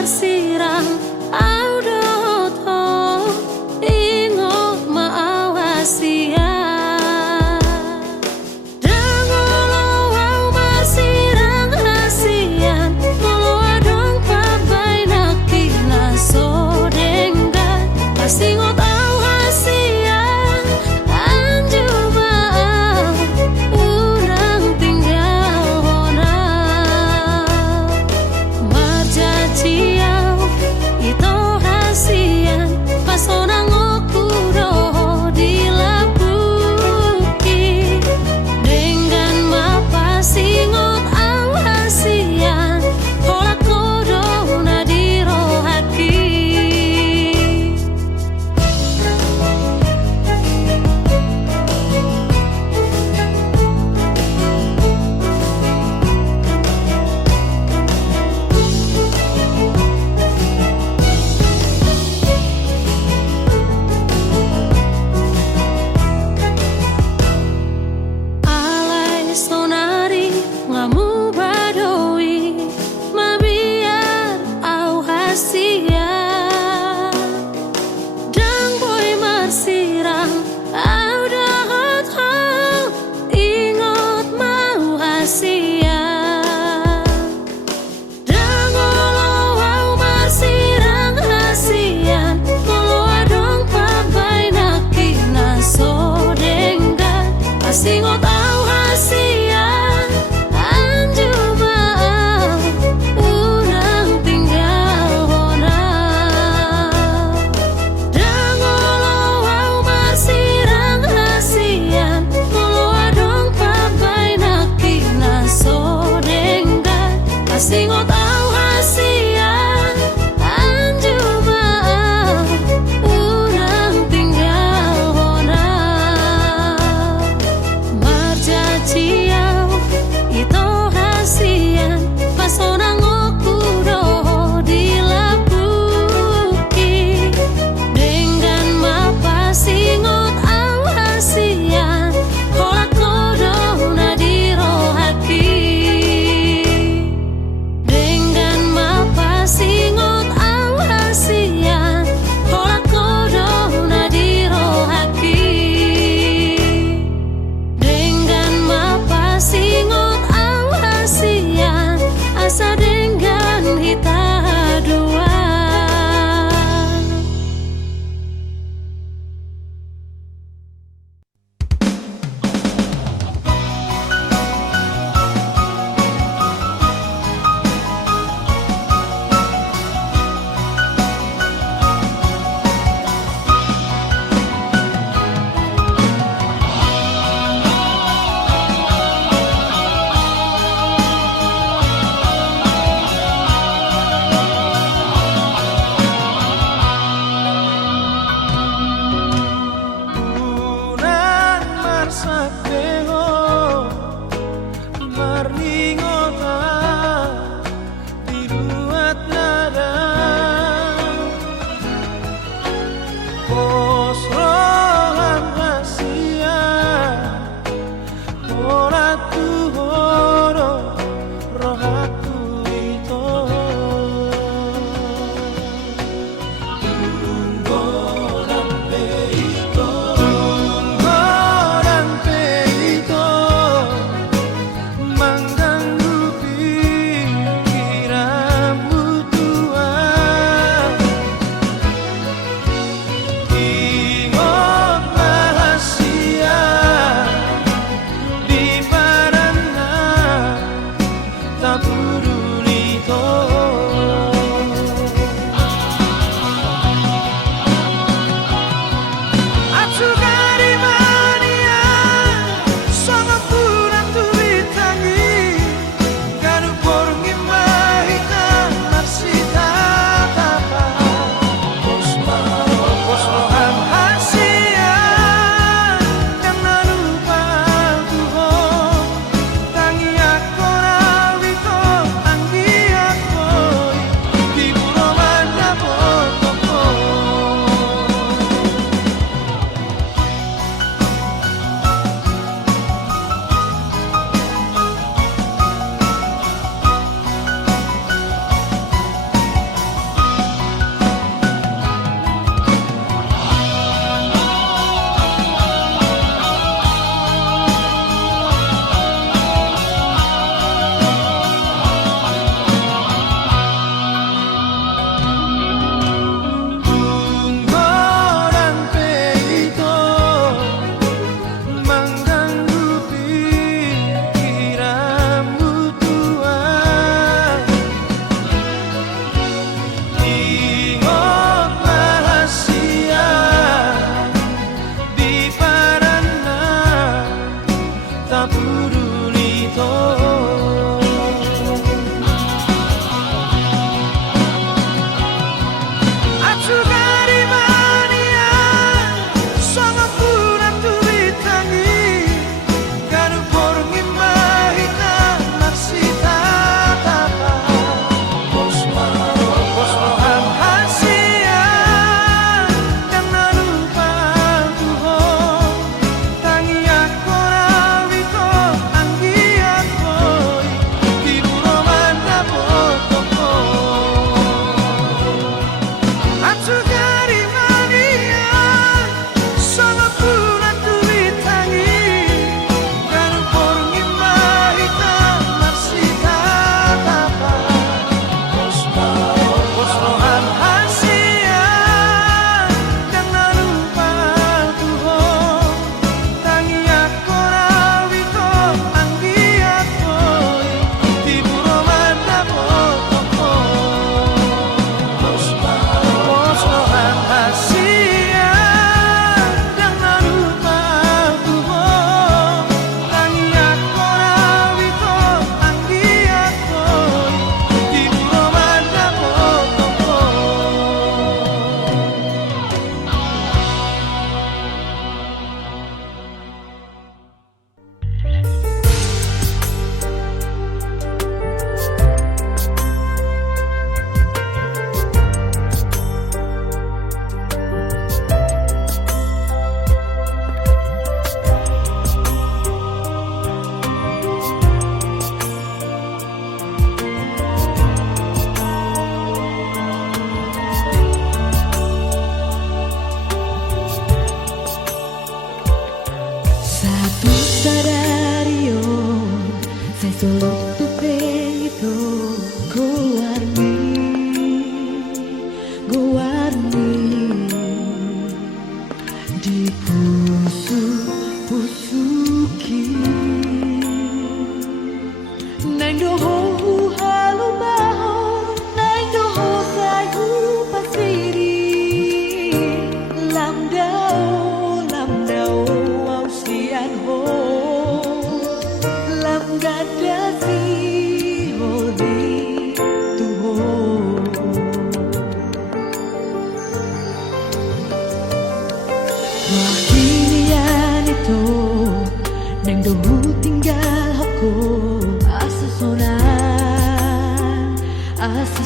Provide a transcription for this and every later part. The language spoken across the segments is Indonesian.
marsirang audoto ingo maawasia dangolo wau marsirang hasian molo adong pabai nakina sodengga pasingot au hasian anjuba urang tinggal hona marjacia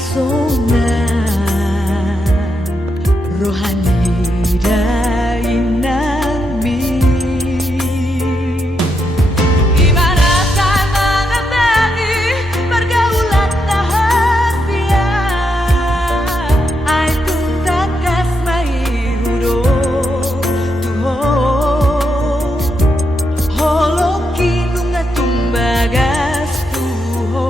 pesona rohani dari Nabi. Ibaratkan mengenali pergaulan rahasia, ai tuntas kasmai hudo tuho holoki nunga tumbagas tuho.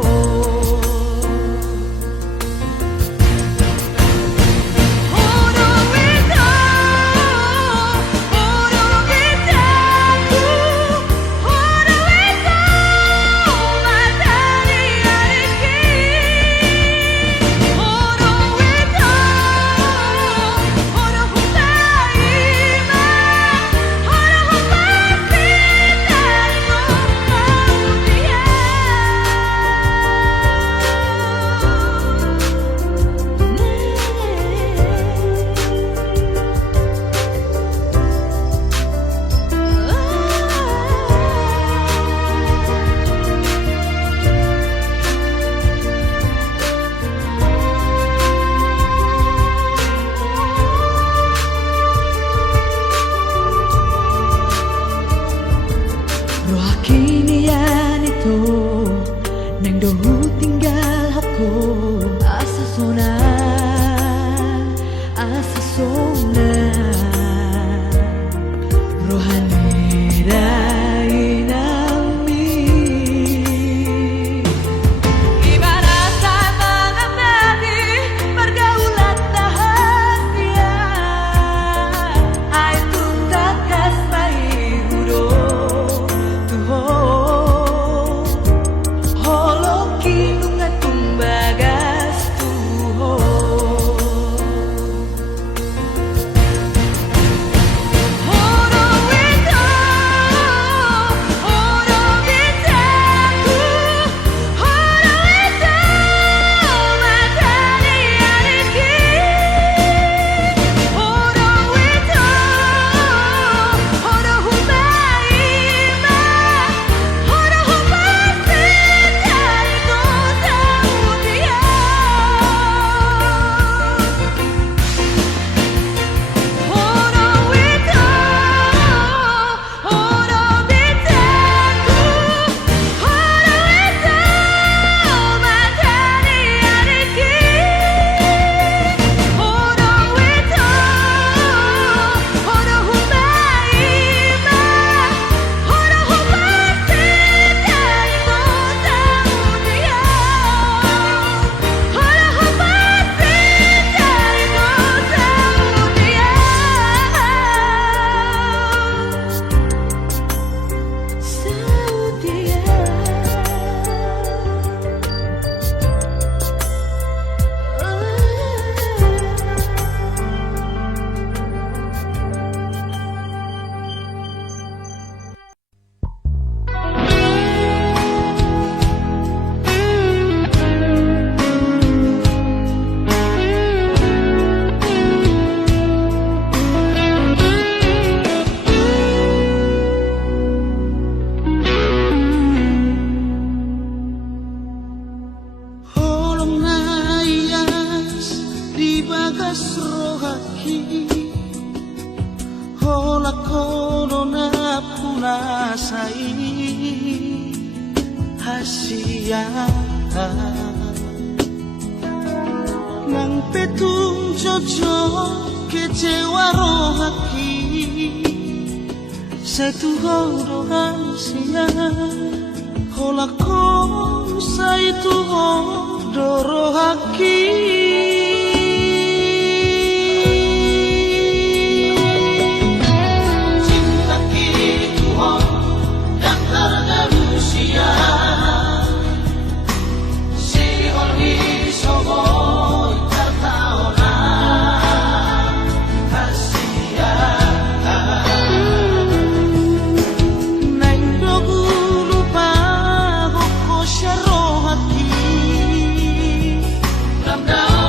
Roh kini yan ito nang dohu tinggal hako asa sona rohani dari Nabi. Ibaratkan mengenali pergaulan rahasia, ai tuntas kasmai hudo tuho holoki nunga tumbagas tuho. Hola corona punasai hasia nang petung jojo kecewa rohaki satu horo hasia hola kon saitu horo rohaki. Now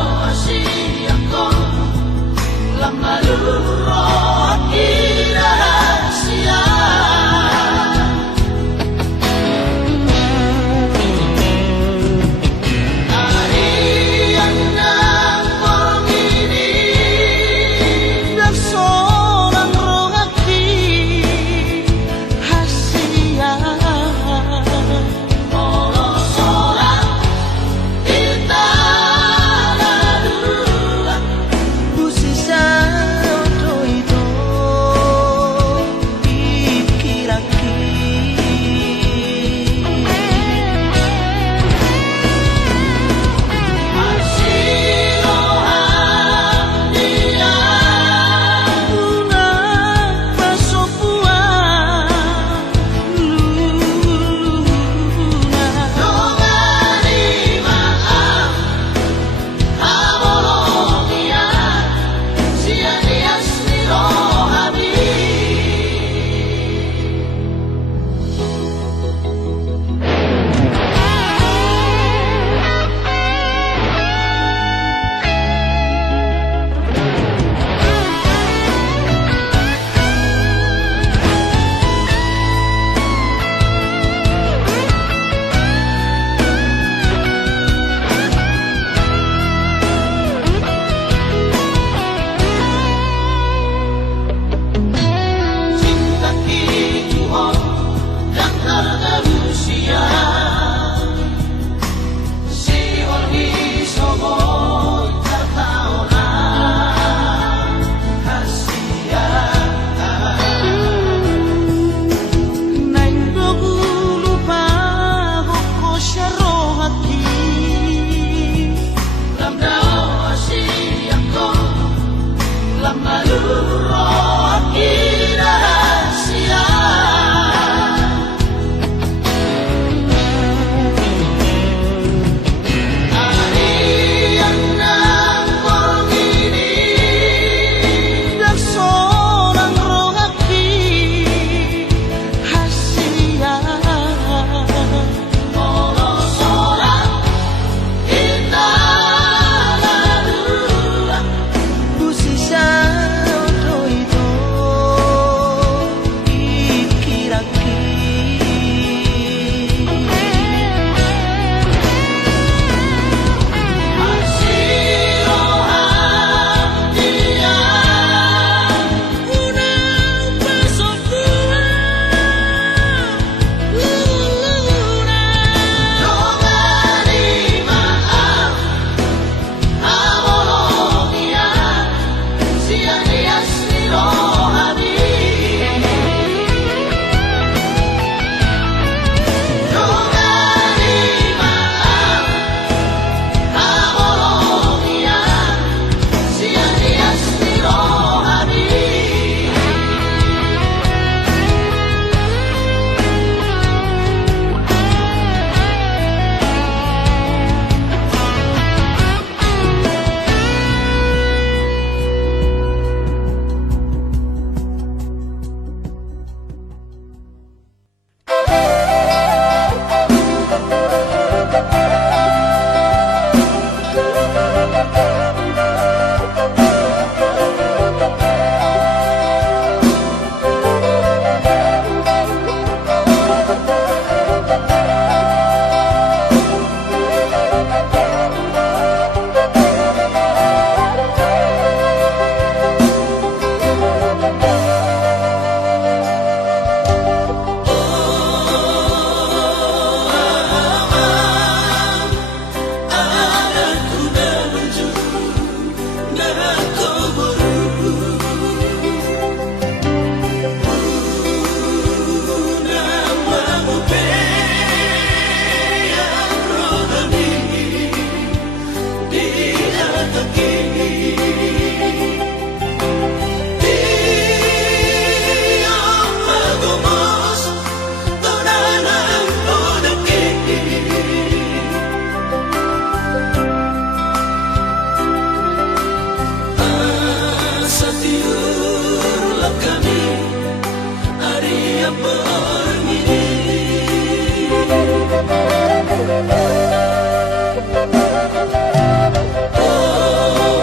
Oh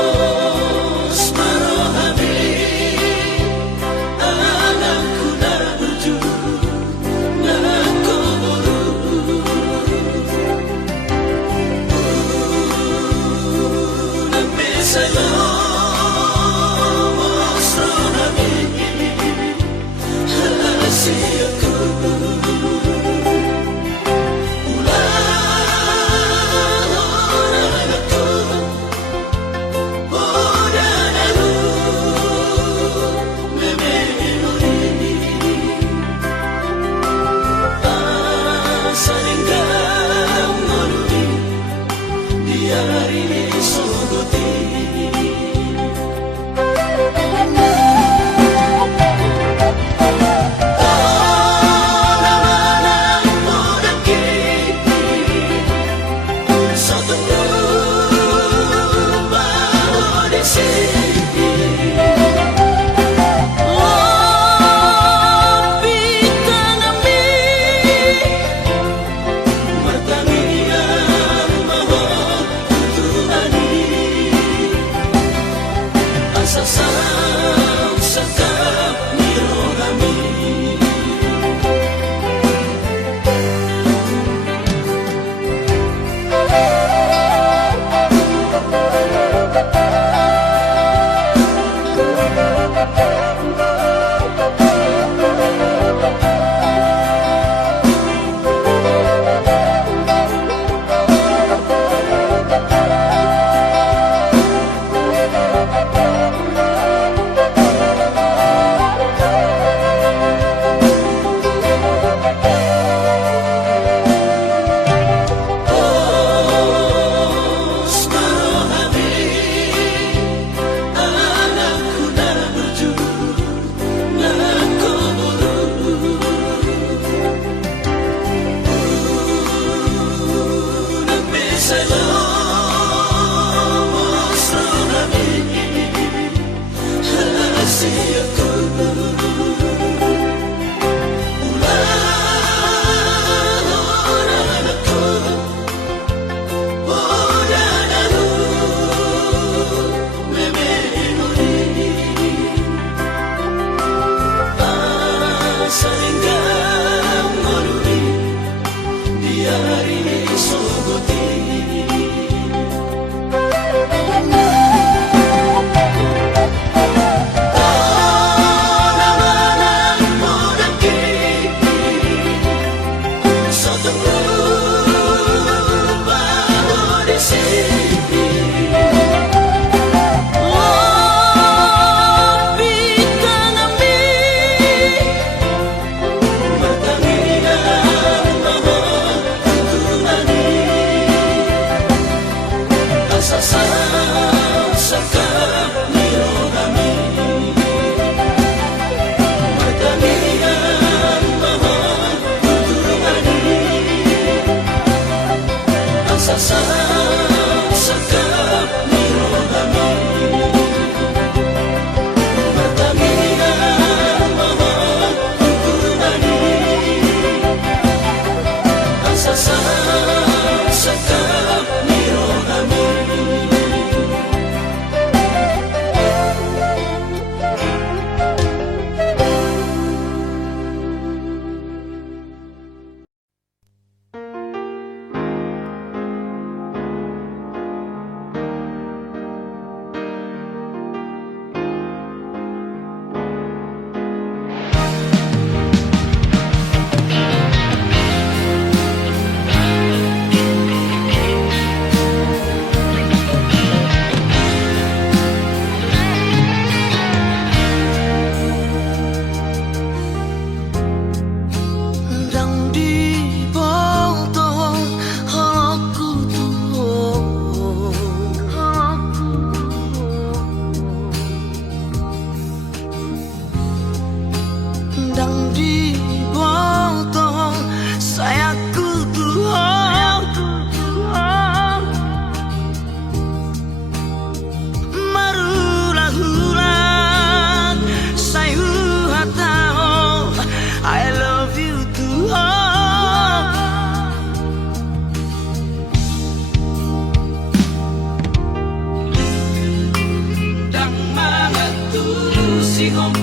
sihong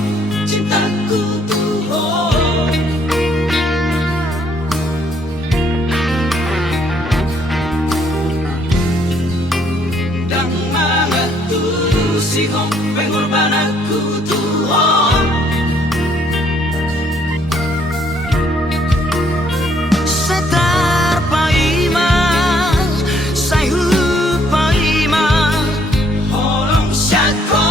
cintaku tuh dan mga sihong pengorbananku tuh setar paima sayu paima holong syako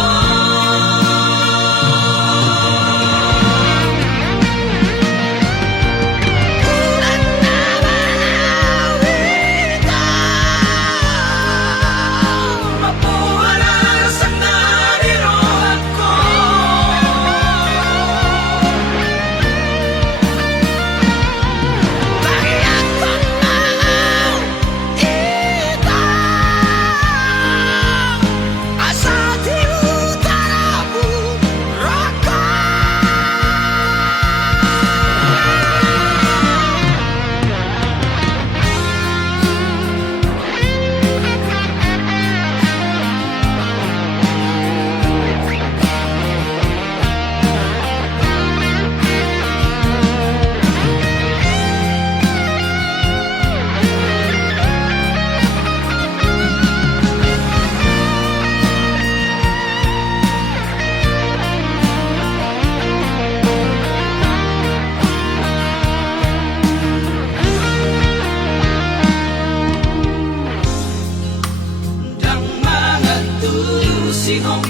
sihong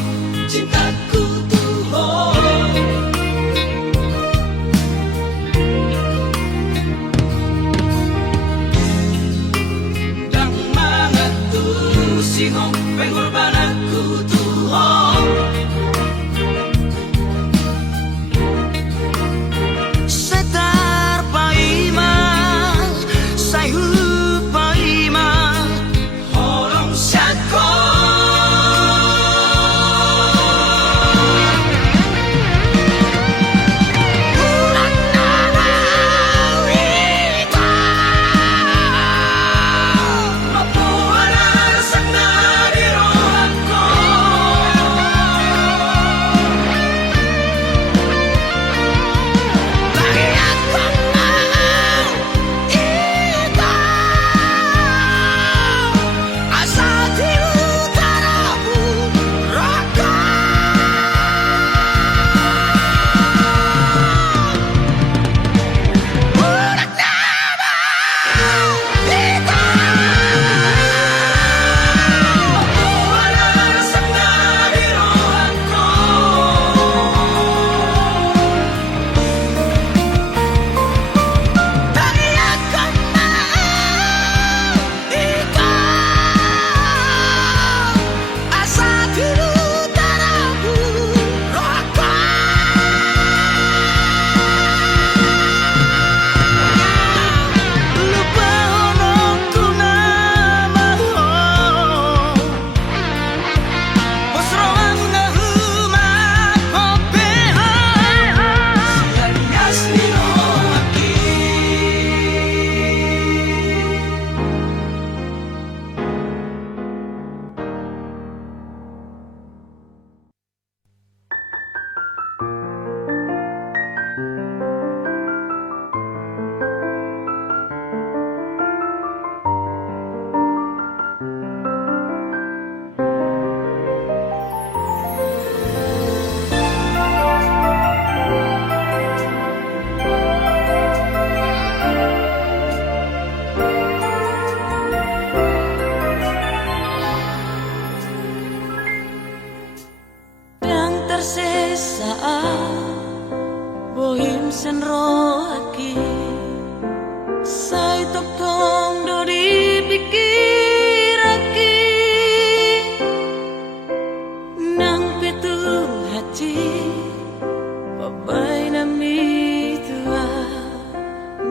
cintaku tuh dan mga sihong pengorbananku tuh setar paima sayu paima holong syako tersisa bohim senro aki sai tok tong do dipikir aki nang petur hati pabai nami tua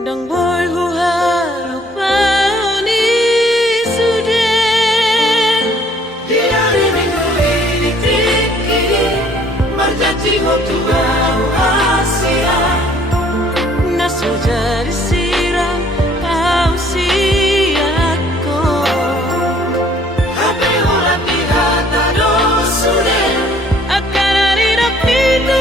dang boy hu halupa ni sudah diari minggu ini tiki marjati ho tua asia naso jari siram au siako hape hola pirata do sude akan ari na pitu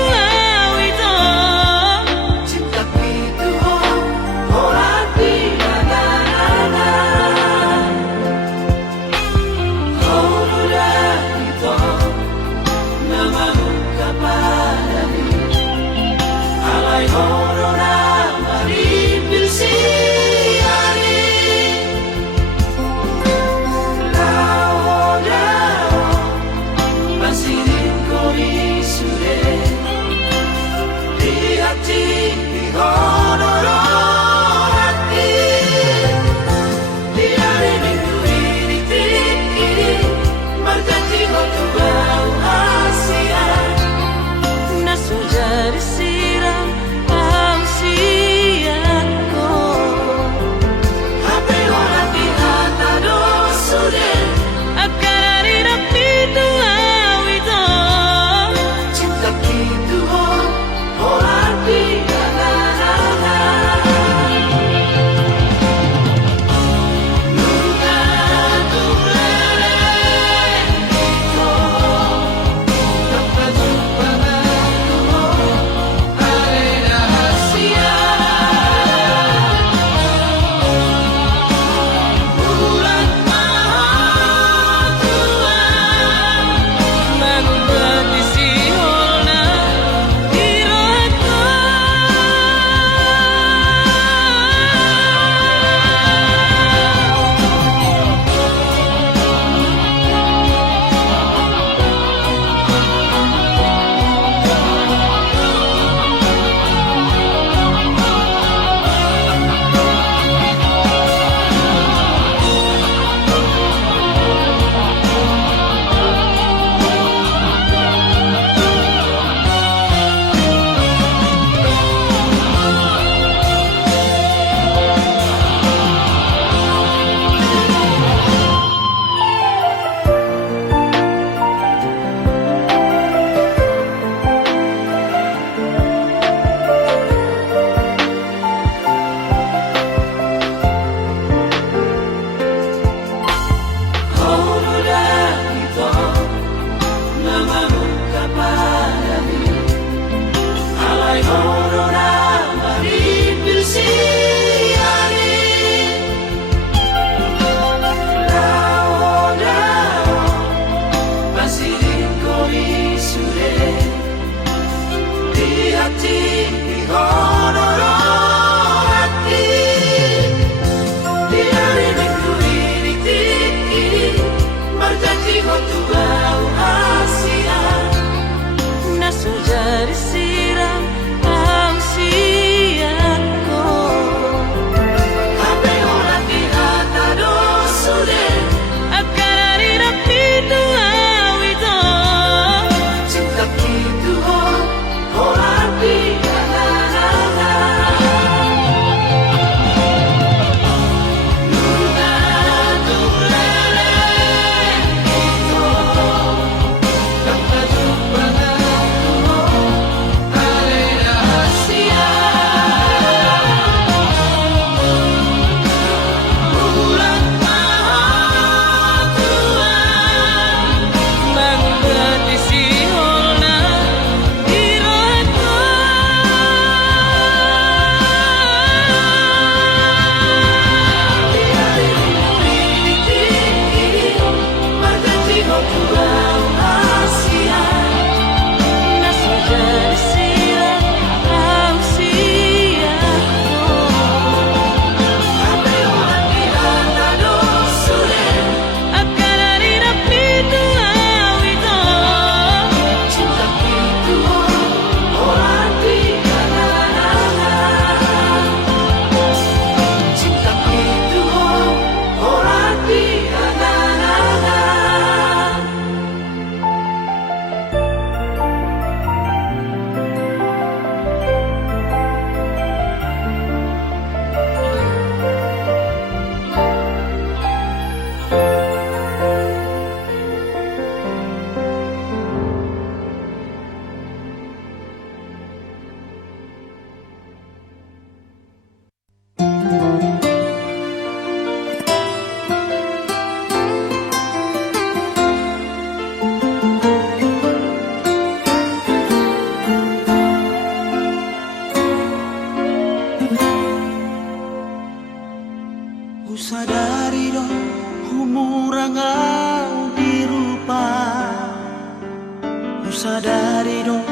sadari do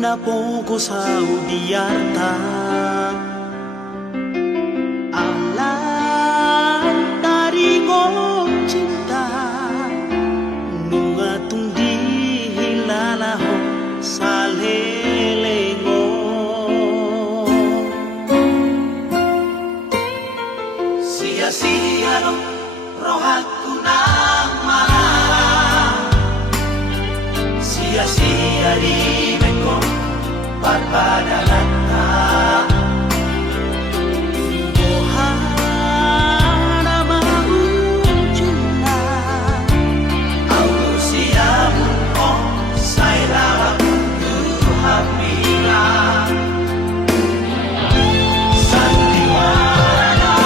na poco sau diarta alan dari ko cinta nunga tung di hilalaho salelengo sia-sia do rohaku nang malam sia-sia di beko barbadanata ohana mau cinta aku siamu oh saya tu hamila sandiwara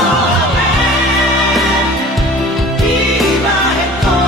di baheko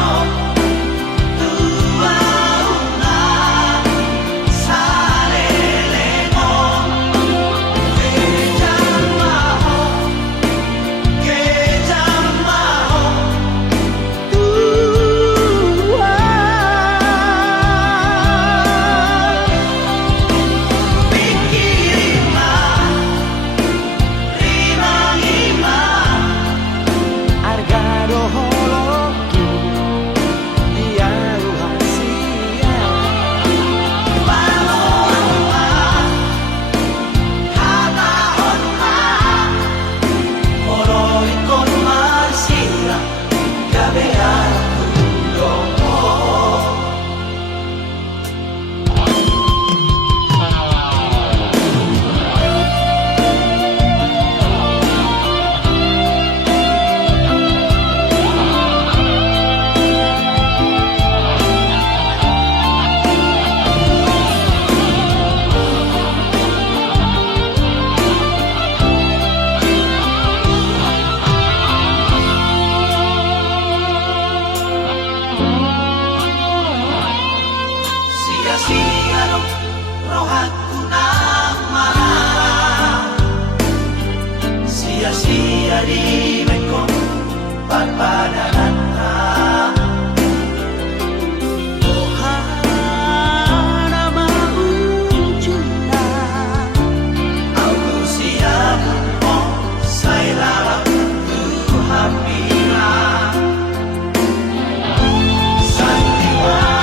rohaku nang malam sia-sia di beko barbadanata ohana mau cinta aku siamu oh saya tu hamila sandiwara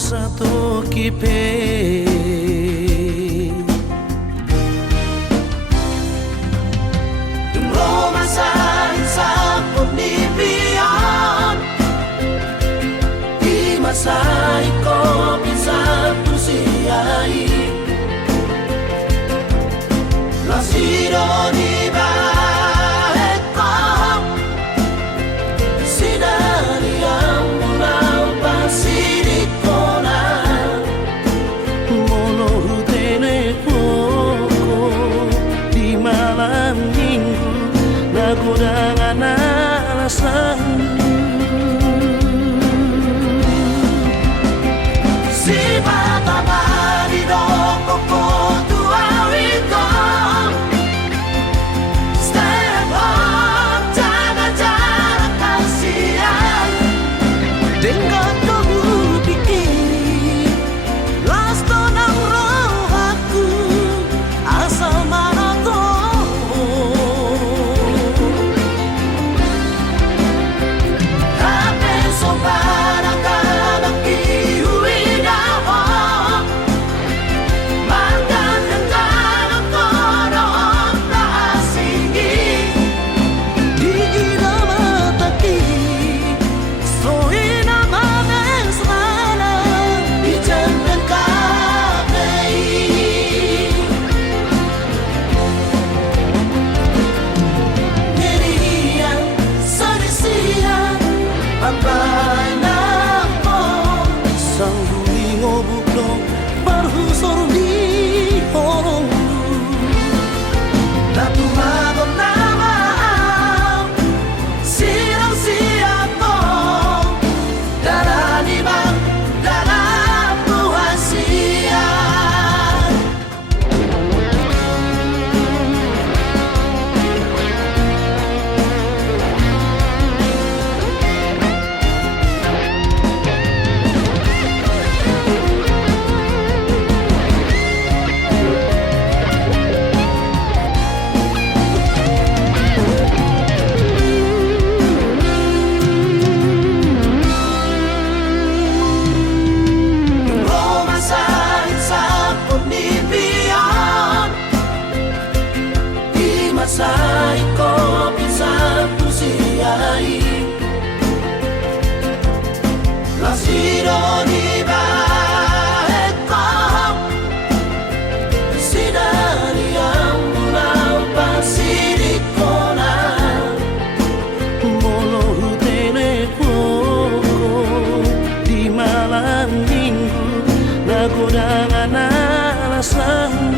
satu kipe Roma masa kau bisa tusiai la siro di baeko sinari ambulau pasiri kona mono telepoko di malam minggu lagu dengan alasan sai kau bisa tusiai la siro di baeko sinari ambulau pasiri kona mono telepoko di malam minggu lagu dengan alasan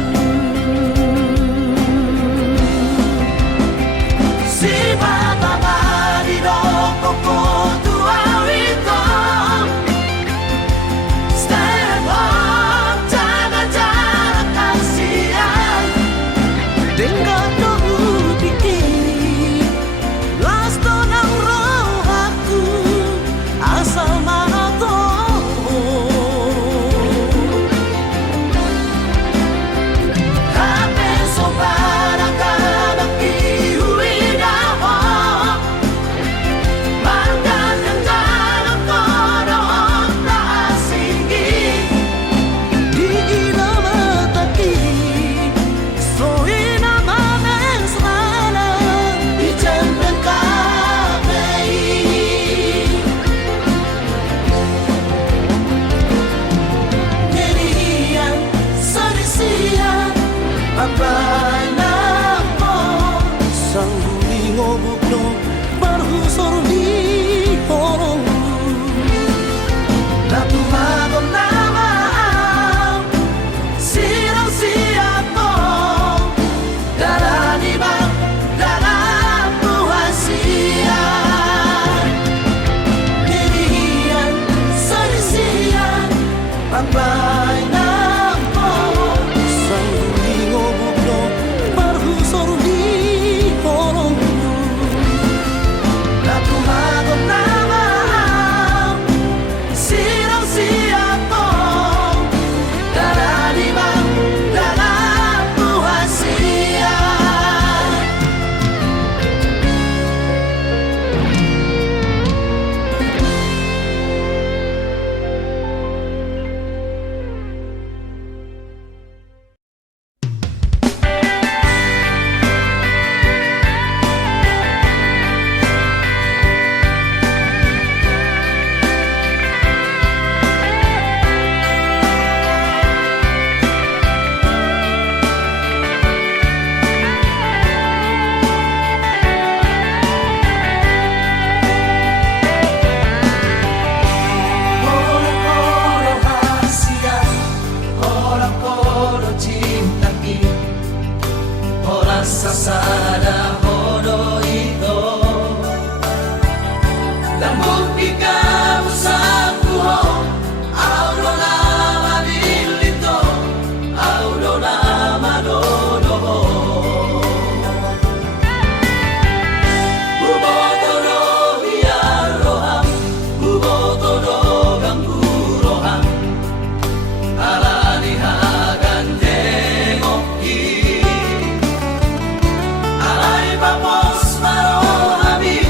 vamos marohami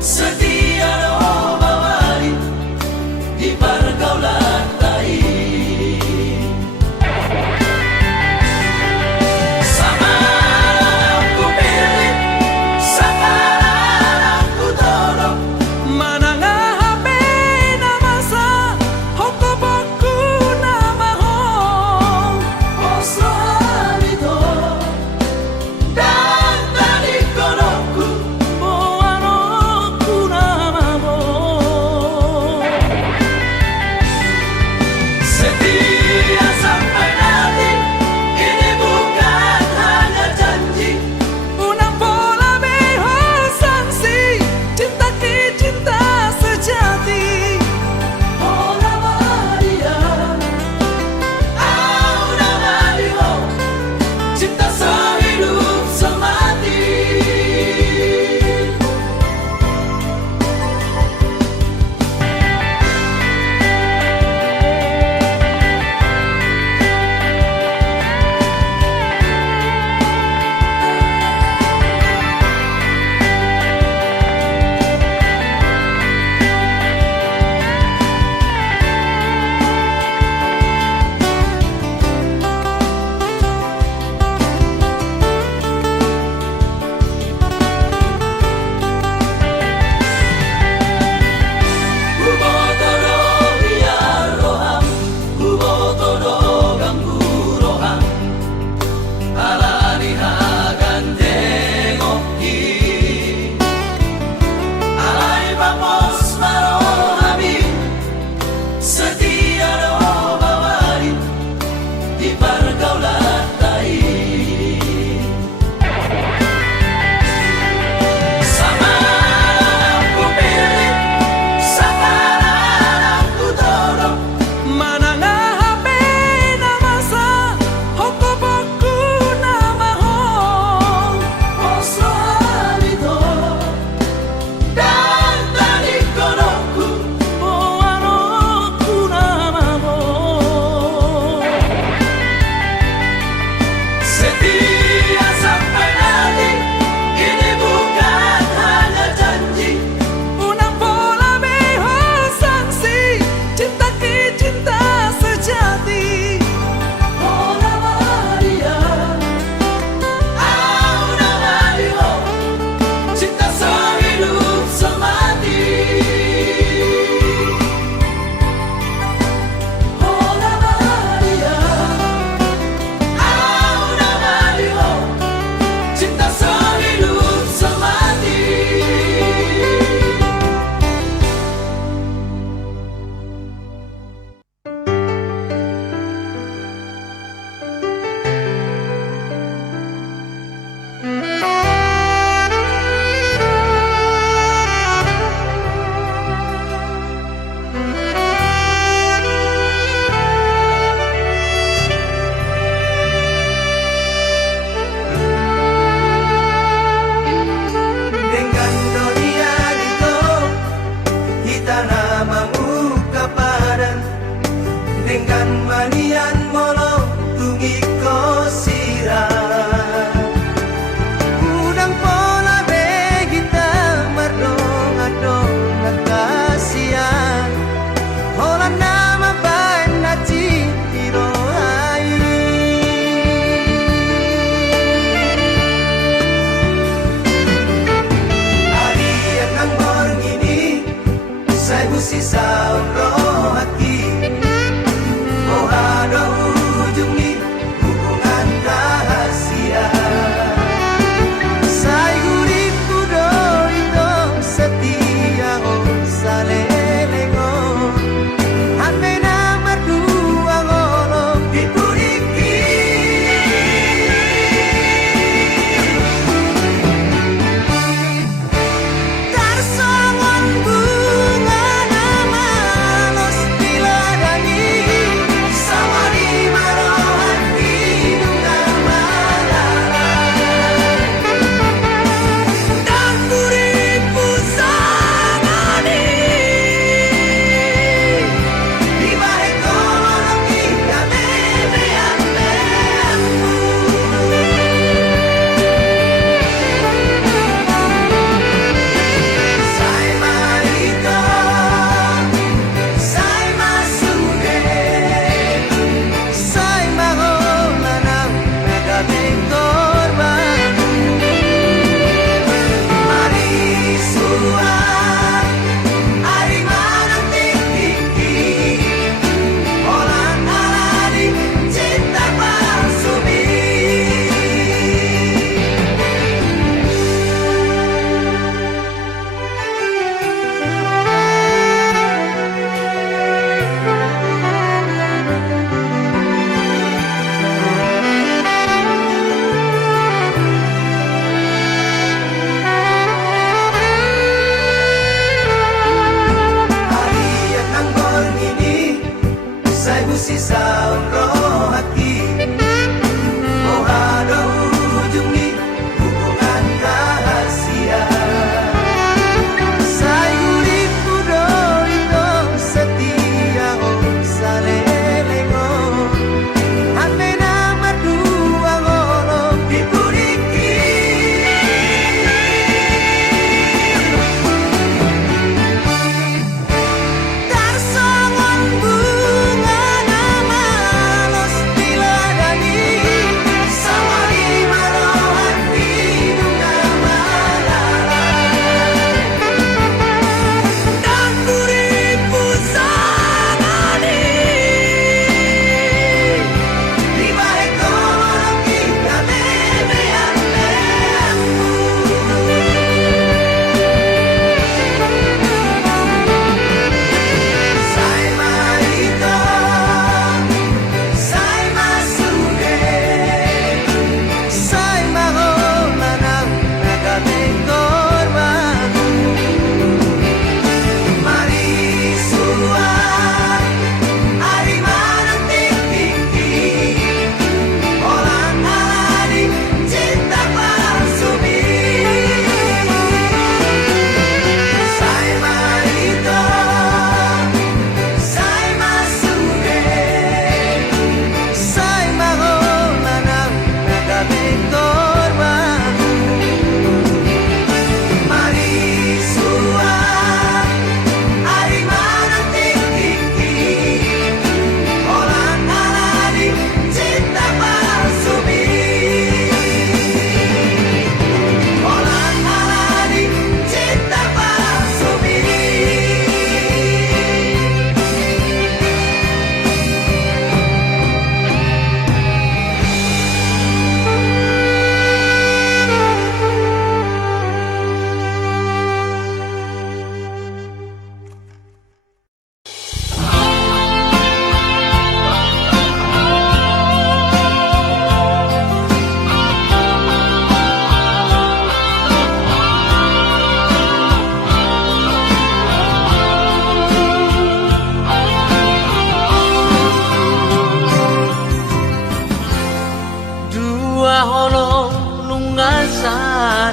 setia no mawari di pergaulan tai. Sekarang ku pilih, sekarang ku tolong. Manangahapi na masa Hokoboku na mahong Oslo halito dan tadi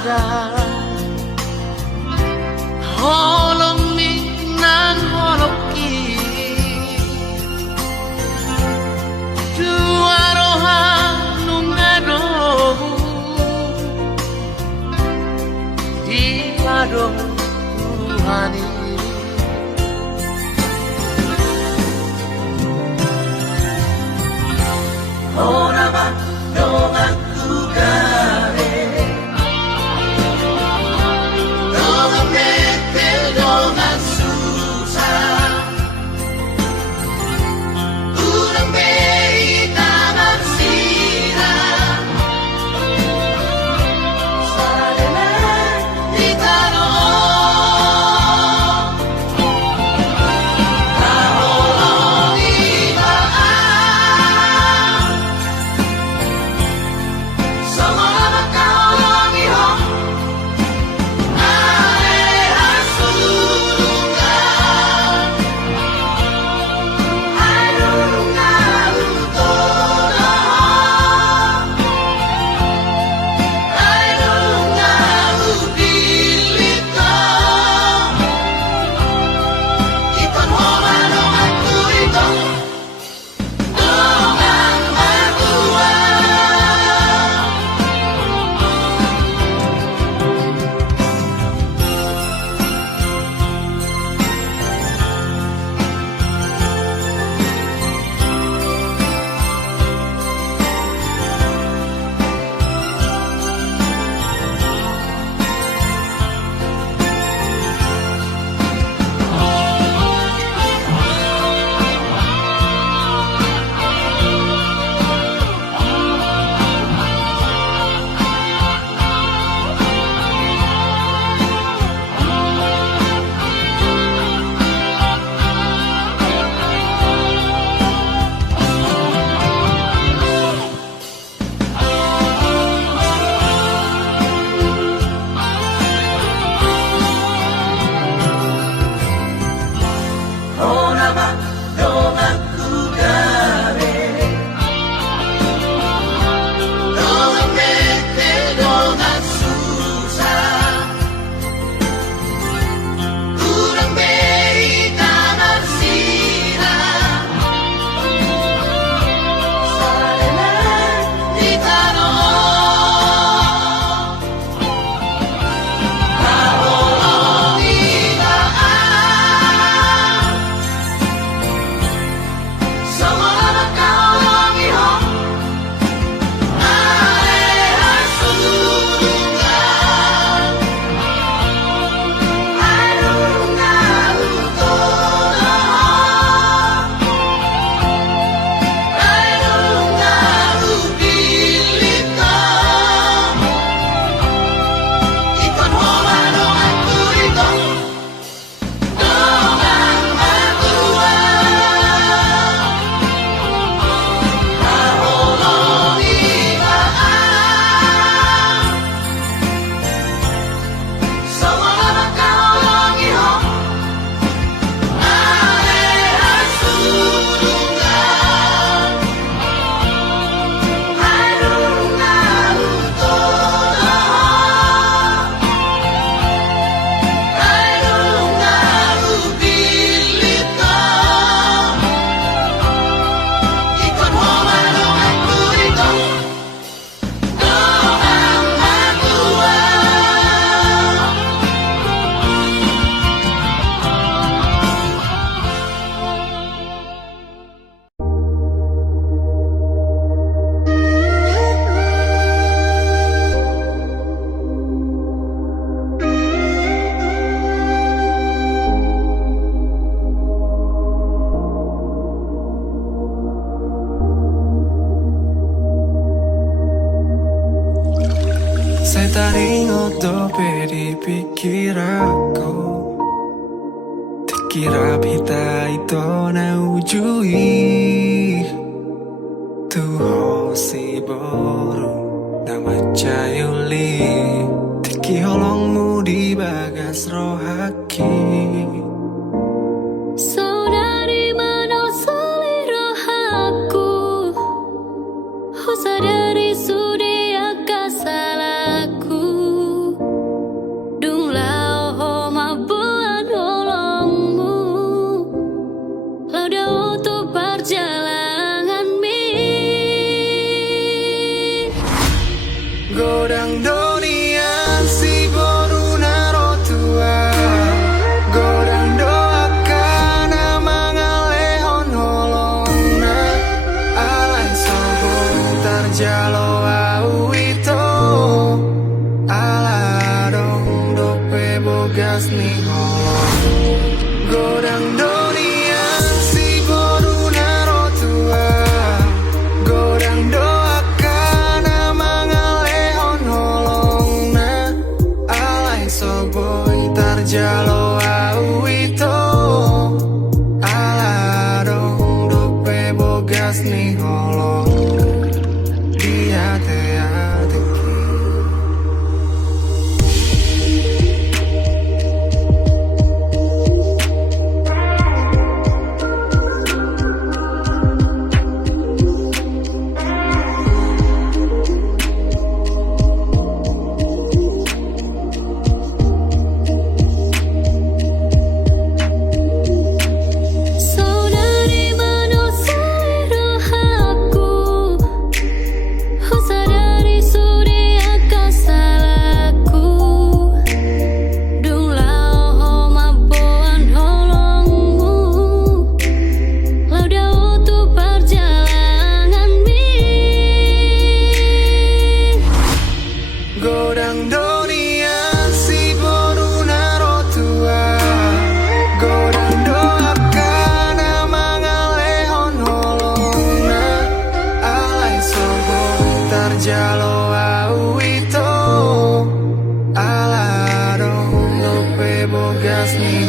ada holong minan holoki dua roha nungado di padong Tuhani ora ba dong aku gare dong metel dong susah urang bei tangan sira sarela di tano taholo ibaan sama makao iho ale hasulungan airungan utona airungan ubilita ikon homano aku ito dongan berdua ora ba dong aku gare dong metel dong susah urang bei tangan sira sarela di tano taholo ibaan sama makao iho ale hasulungan airungan utona airungan ubilita ikon homano aku ito dongan berdua taholo ibaan sama makao iho ale hasulungan airungan utona airungan ubilita ikon homano aku ito dongan berdua Saya taringot dope di pikir aku Dikira kita itu na ujui Tuho si boru nama cayuli Tiki holongmu di bagas rohaki Saudari mana selera aku Oh sadari sudah salahku bogas nih godang donian si boru naro tua godang doakan mangale on holongna alai soboy tarjalo awito alarong dope bogas nih holong dia te Saudari manusia rohaku, oh sadari sudah kasalaku. Dung lao maboan holongmu, lau dah tu perjalanan mi. godang donian si boru naro tua godang doakan mangale on holongna alai soboy tarjalo awito alarong dope bogas nih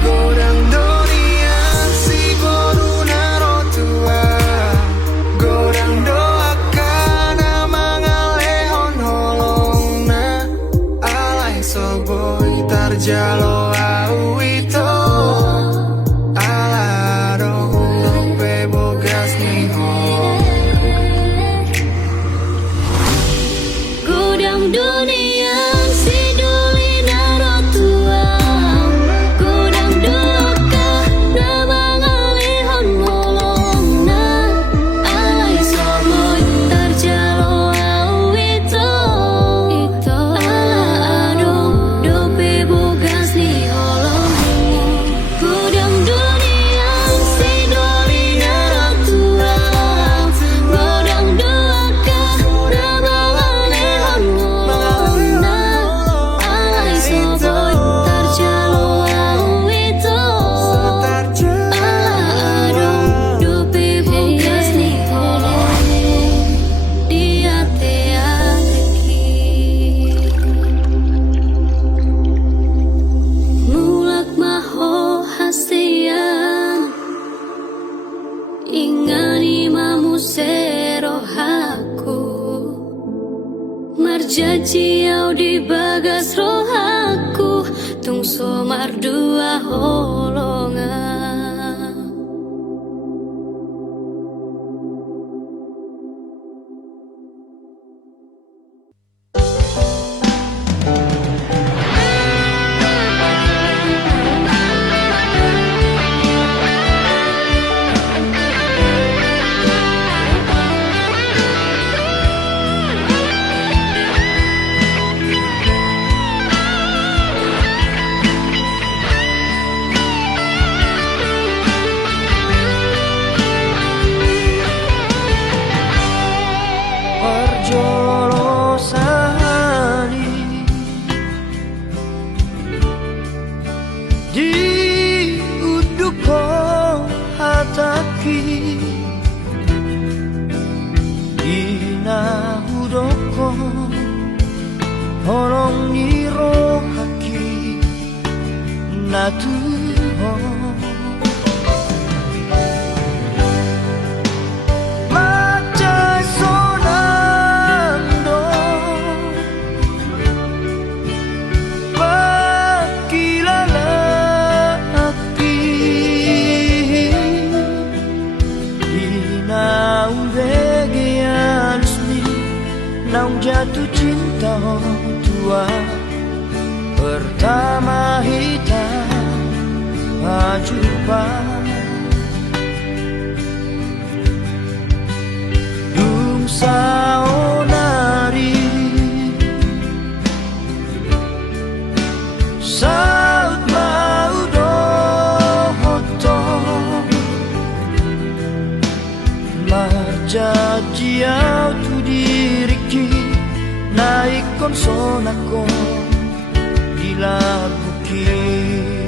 godang donian si boru naro tua godang doakan mangale on holongna alai soboy tarjalo awito alarong dope bogas nih Godang dunia si duli naro tua, godang doaka nama ngalihon molongna alai soboy tarjalo awito ala adong dope bogas ni holong. Godang dunia si duli naro tua, godang doaka nama ngalihon molongna alai soboy tarjalo awito ala adong dope bogas ni holong dia teateki mulak maho hasian ingani mamu serohaku marjaji au di bagas rohaku tung somar dua holongan. Perjolosani di uduko hataki ina hudoko holong niro haki natuho macai sonando bakilala api ina uvegianusmi naung jatuh cinta tua pertama hitam jumpa dung saonari saut mau dohoto marjaji tu diriki naik konsonako di bila bukit.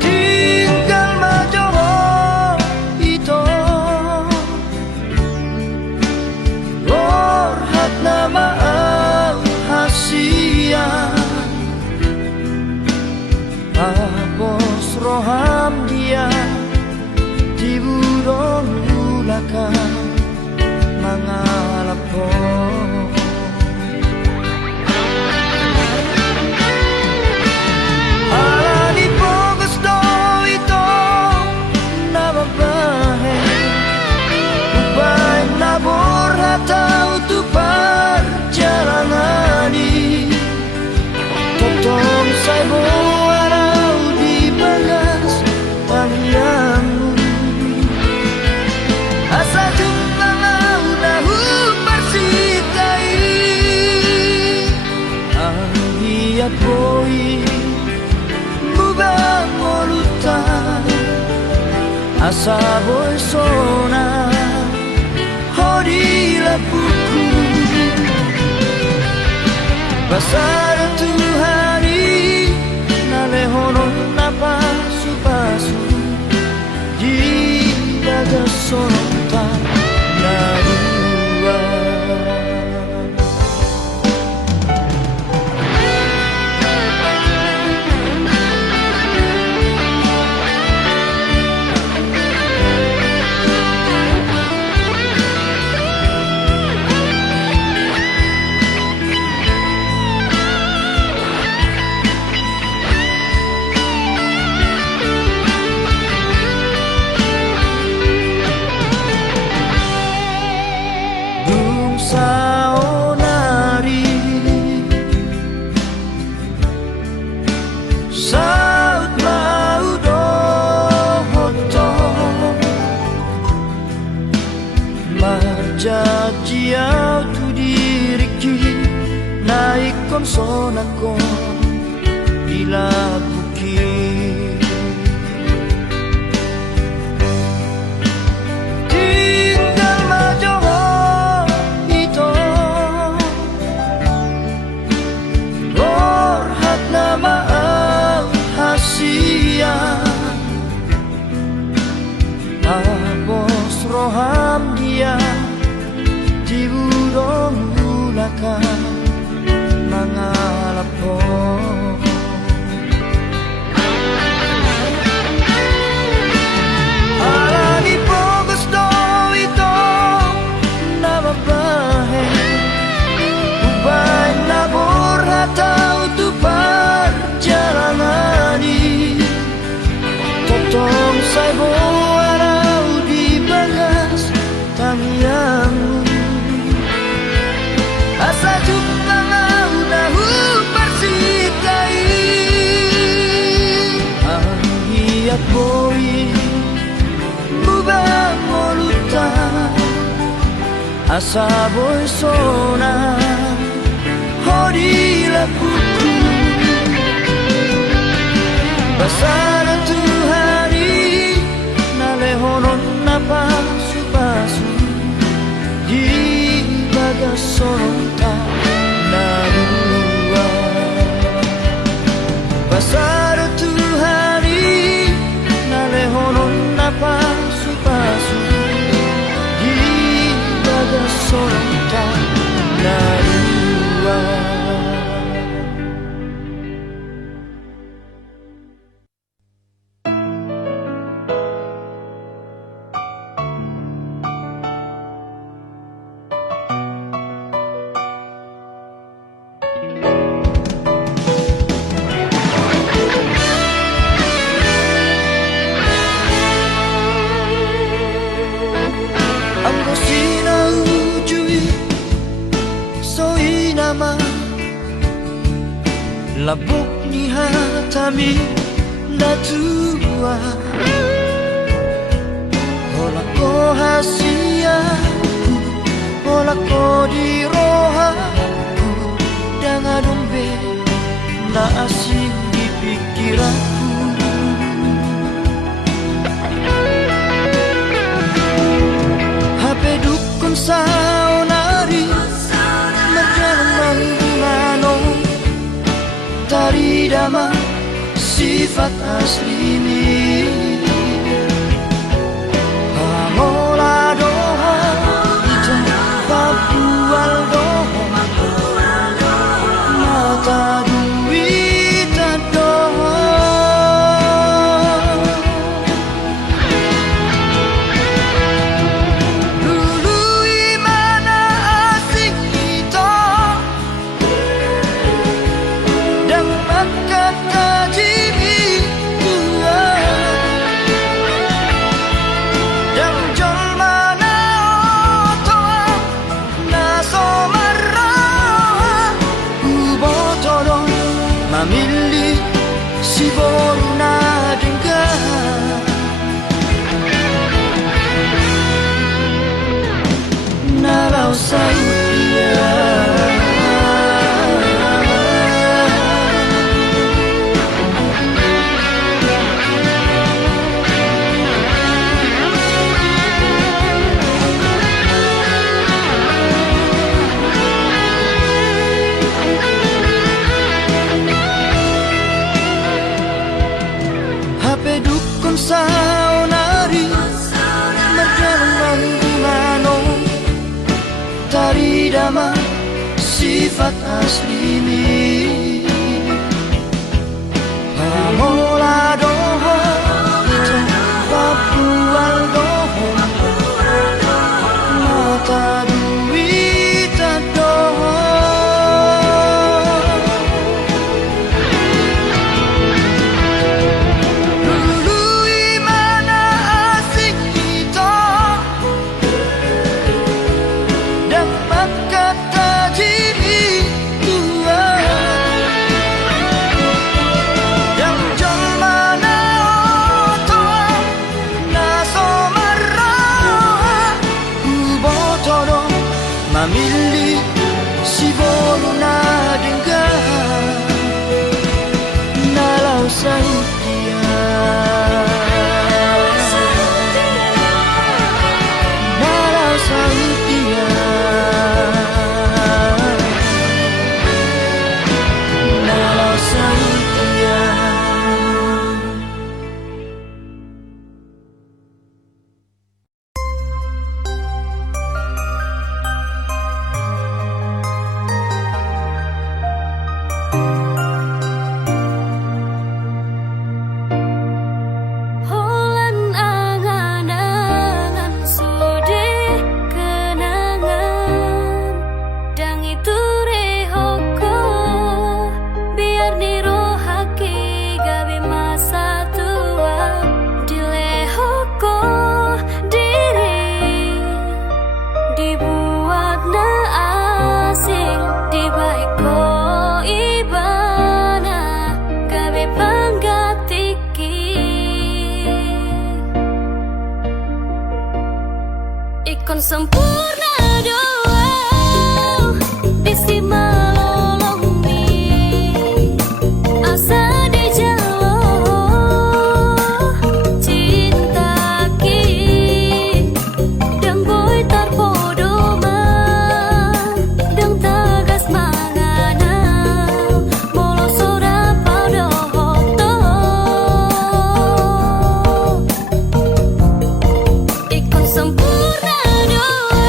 Tinggal majoro ito Lorhat na maaw hasian Tapos roham dia di burong ulakan mga lapo. Alani po gusto ito na babae Upay nabor atau tupar jalangani Totong saibo araw di bagas pangyangmu Asa jumlah udahu persikai Ang hiat boy Mubang molutan Asa boy sona Hodi lapuku Pasar Tuhari Nalehonon napasu-pasu Di daga sonta narua Jajiau tu diriki naik konsonanku bila bukit tinggal majoho itu Lorhat nama hasian Tapos roham dia di burong ulakan mga lapo. Alani po gusto ito na babae Upay nabor atau tupar jalangani Totong saibo araw di bagas tangyangmu Asa jumlah udahu persikai Ang hiat boy Mubang molutan Asa boy sona Hodi lapuku Pasar Tuhari Nalehonon napasu-pasu Di bagas sonta narua Pasar Tuhari Nalehonon napasu-pasu Di bagas sonta narua Labuk ni hatami natua Hola ko hasiaku Hola ko di rohaku Danga dombe na asing di pikiranku HP dukun saunari Merjalan dama sifat asli Pamola doha ito papual doha mata duit doha dulu imana asik kita dan makan kaji dan jol mana otoa naso marah ubotodong mamili si boruna dengar nalau saya HP dukun saunari Merjalan gimano Tari dama sifat asli Pamola doho Ito papual doho Mata duit doho Mamili si boruna dengar nalau sautia nalau sautia nalau sautia Holan angan-angan sude kenangan dang itu rehoko biar dirohake gawe masa tua dilehoko diri dibuat na asing dibaiko ibana gawe panggatiki ikon sempurna doa bisi malolongi asa dijalo cintaki dang boy tarpodoma dang tagas mangana molo sora paudohoto ikon sempurna doa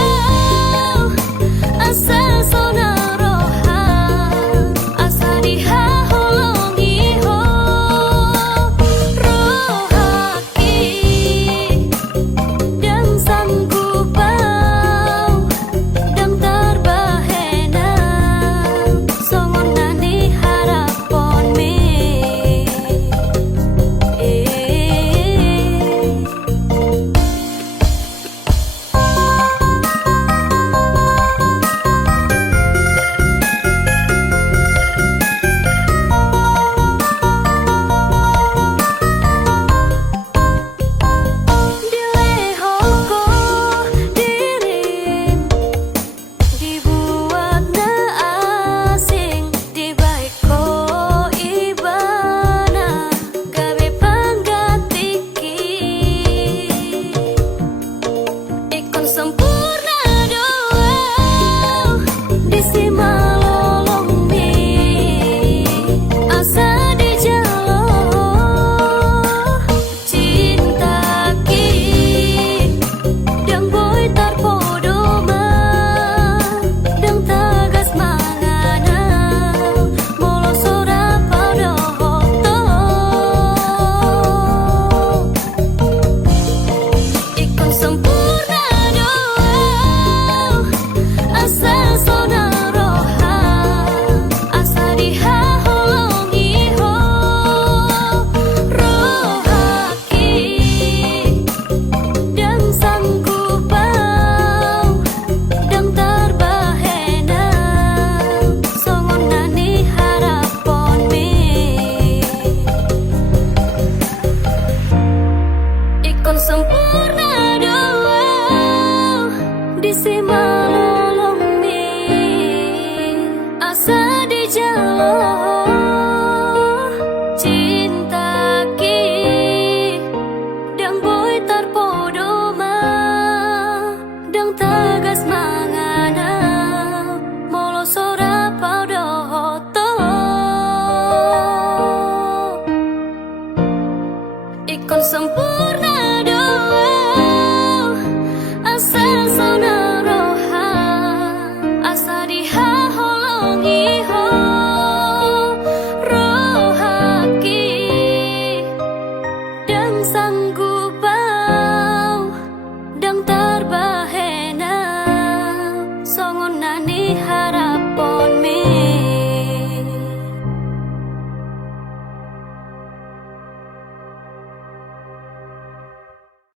cinta ki dang boy tarpodo ma dang tagas mangana molo sora paudo hoto ikon sempurna doa asa sona roha asa diha holongi ho rohaki dan sanggup bau dan terbahena songon nani harap